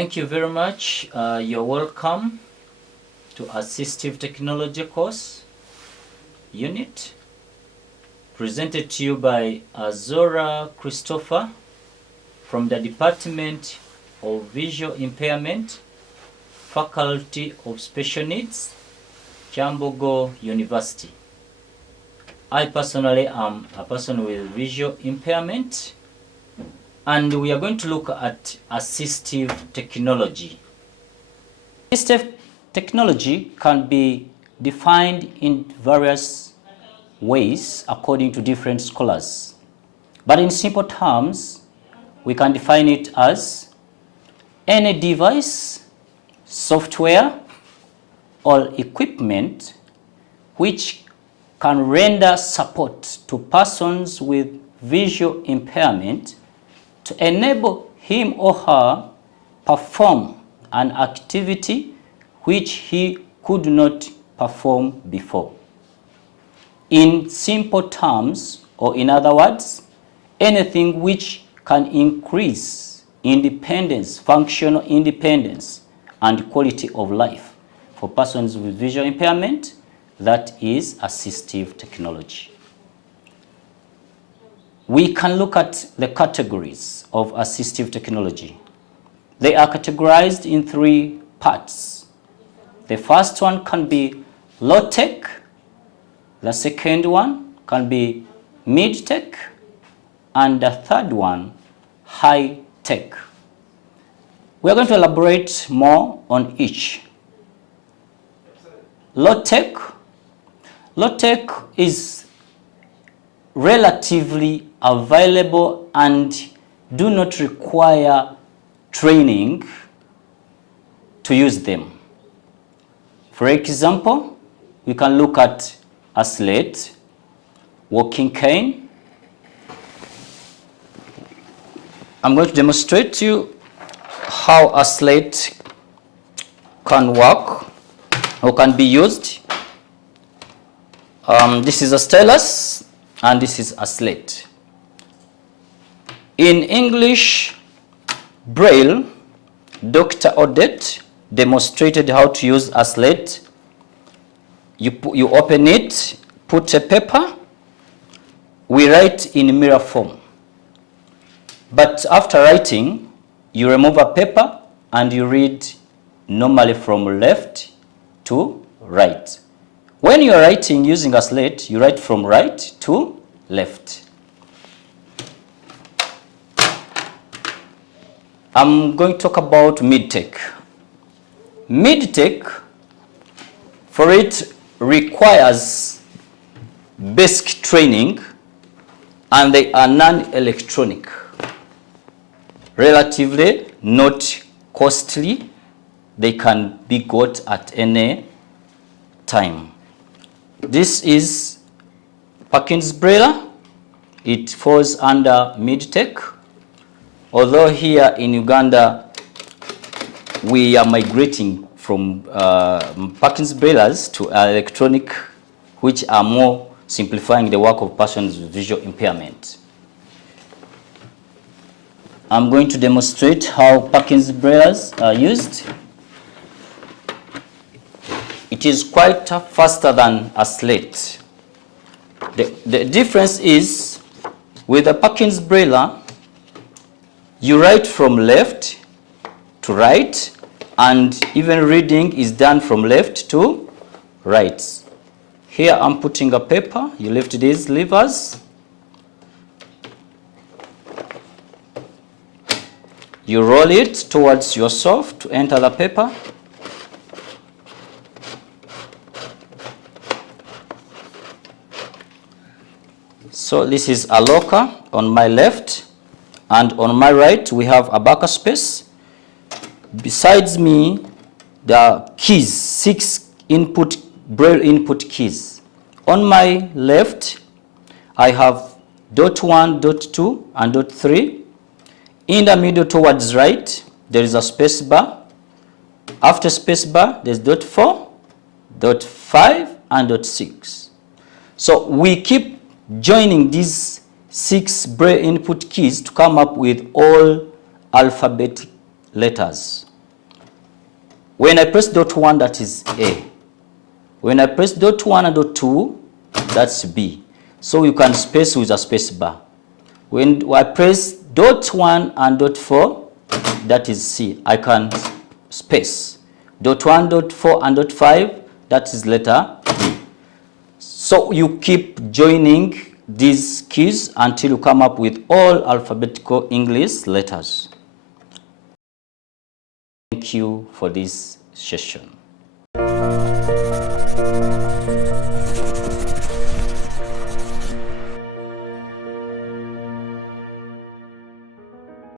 Thank you very much. You're welcome to Assistive Technology course unit presented to you by Azora Christopher from the Department of Visual Impairment, Faculty of Special Needs, Kyambogo University. I personally am a person with visual impairment, and we are going to look at assistive technology. Assistive technology can be defined in various ways according to different scholars. But in simple terms, we can define it as any device, software, or equipment which can render support to persons with visual impairment to enable him or her perform an activity which he could not perform before. In simple terms, or in other words, anything which can increase independence, functional independence, and quality of life for persons with visual impairment, that is assistive technology. We can look at the categories of assistive technology. They are categorized in three parts. The first one can be low-tech, the second one can be mid-tech, and the third one, high-tech. We are going to elaborate more on each. Low-tech. Low-tech is relatively available and do not require training to use them. For example, we can look at a slate, walking cane. I'm going to demonstrate to you how a slate can work or can be used. This is a stylus and this is a slate. In English Braille, Dr. Odette demonstrated how to use a slate. You open it, put a paper, we write in mirror form. But after writing, you remove a paper and you read normally from left to right. When you are writing using a slate, you write from right to left. I'm going to talk about mid-tech. Mid-tech, for it, requires basic training and they are non-electronic. Relatively not costly, they can be got at any time. This is Perkins Braille. It falls under mid-tech. Although here in Uganda, we are migrating from Perkins Brailles to electronic, which are more simplifying the work of persons with visual impairment. I'm going to demonstrate how Perkins Brailles are used. It is quite faster than a slate. The difference is, with a Perkins Braille, you write from left to right, and even reading is done from left to right. Here I'm putting a paper, you lift these levers. You roll it towards yourself to enter the paper. So this is a locker on my left, and on my right we have a backer space. Besides me, there are keys, 6 input Braille input keys. On my left, I have dot 1, dot 2, and dot 3. In the middle towards right, there is a space bar. After space bar, there's dot 4, dot 5, and dot 6. So we keep joining these 6 Braille input keys to come up with all alphabetic letters. When I press dot 1, that is A. When I press dot 1 and dot 2, that's B. So you can space with a space bar. When I press dot 1 and dot 4, that is C. I can space. Dot 1, dot 4, and dot 5, that is letter B. So you keep joining these keys until you come up with all alphabetical English letters. Thank you for this session.